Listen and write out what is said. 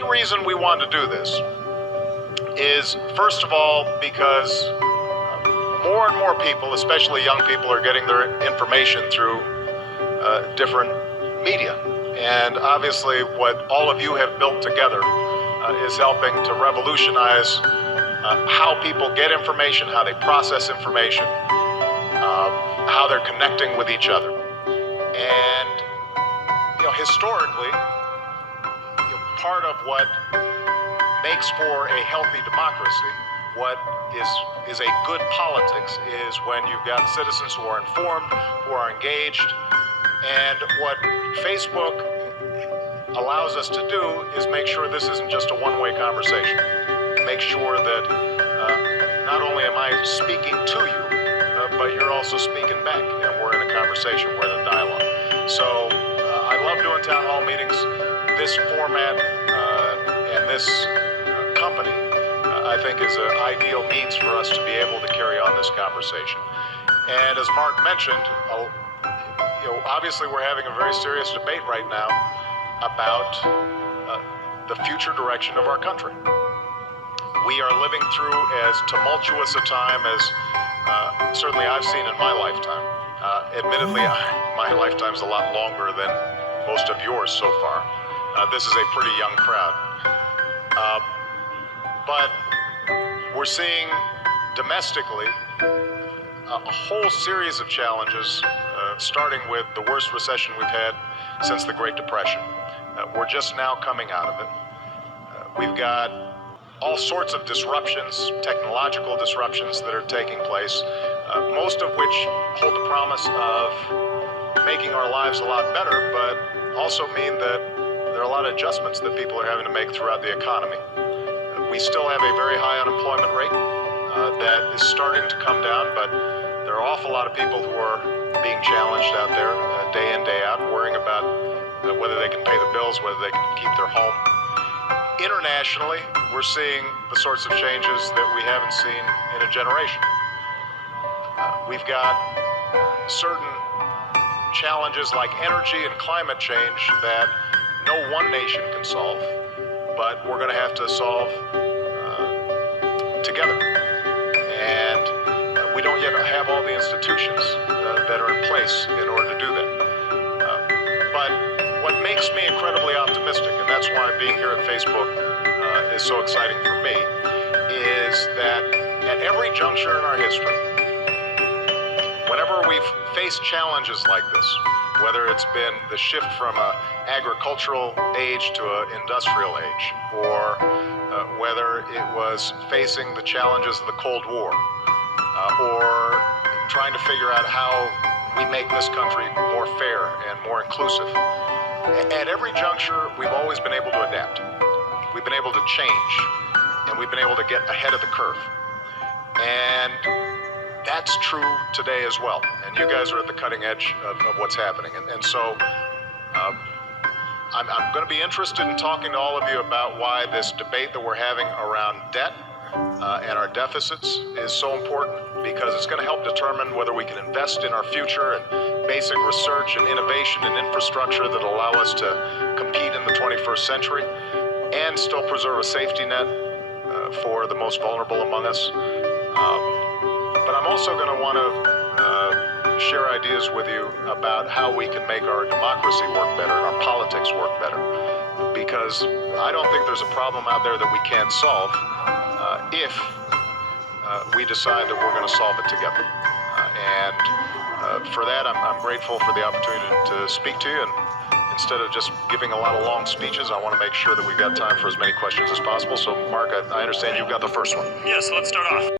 main reason we want to do this is, first of all, because more and more people, especially young people, are getting their information through different media. And obviously what all of you have built together is helping to revolutionize how people get information, how they process information, how they're connecting with each other. And historically, part of what makes for a healthy democracy, what is a good politics, is when you've got citizens who are informed, who are engaged. And what Facebook allows us to do is make sure this isn't just a one-way conversation. Make sure that not only am I speaking to you, but you're also speaking back, and we're in a conversation, we're in a dialogue. So I love doing town hall meetings. This format and this company, I think, is an ideal means for us to be able to carry on this conversation. And as Mark mentioned, obviously we're having a very serious debate right now about the future direction of our country. We are living through as tumultuous a time as certainly I've seen in my lifetime. Admittedly, my lifetime's a lot longer than most of yours so far. This is a pretty young crowd. But we're seeing domestically a whole series of challenges, starting with the worst recession we've had since the Great Depression. We're just now coming out of it. We've got all sorts of disruptions, technological disruptions that are taking place, most of which hold the promise of making our lives a lot better, but also mean that there are a lot of adjustments that people are having to make throughout the economy. We still have a very high unemployment rate that is starting to come down, but there are an awful lot of people who are being challenged out there day in, day out, worrying about whether they can pay the bills, whether they can keep their home. Internationally, we're seeing the sorts of changes that we haven't seen in a generation. We've got certain challenges like energy and climate change that no one nation can solve, but we're going to have to solve together. And we don't yet have all the institutions that are in place in order to do that. But what makes me incredibly optimistic, and that's why being here at Facebook is so exciting for me, is that at every juncture in our history, whenever we've faced challenges like this, whether it's been the shift from an agricultural age to an industrial age, or whether it was facing the challenges of the Cold War, or trying to figure out how we make this country more fair and more inclusive, at every juncture, we've always been able to adapt. We've been able to change, and we've been able to get ahead of the curve. And that's true today as well. And you guys are at the cutting edge of what's happening. And so I'm going to be interested in talking to all of you about why this debate that we're having around debt and our deficits is so important, because it's going to help determine whether we can invest in our future and basic research and innovation and infrastructure that allow us to compete in the 21st century and still preserve a safety net for the most vulnerable among us. But I'm also going to want to share ideas with you about how we can make our democracy work better and our politics work better. Because I don't think there's a problem out there that we can't solve if we decide that we're going to solve it together. And for that, I'm grateful for the opportunity to speak to you. And instead of just giving a lot of long speeches, I want to make sure that we've got time for as many questions as possible. So, Mark, I understand you've got the first one. Yes, let's start off.